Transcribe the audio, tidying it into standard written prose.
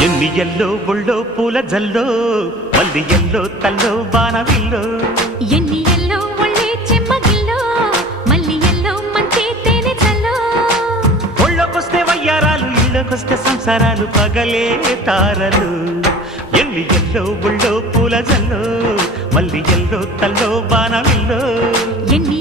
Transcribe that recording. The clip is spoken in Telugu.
ఎన్ని ఎల్లో ఒళ్ళో పూల జల్లో మల్లి ఎల్లో తల్లో బాణవిల్లో ఎన్ని ఎల్లో ఒళ్ళే చెమ్మగిల్లో మల్లి ఎల్లో మంచి తేనె చల్లో ఒళ్ళోకొస్తే వయ్యారాలు ఇళ్ళకొస్తే సంసారాలు పగలే తారలు ఎన్ని ఎల్లో ఒళ్ళో పూల జల్లో మల్లి ఎల్లో తల్లో బాణవిల్లో ఎన్ని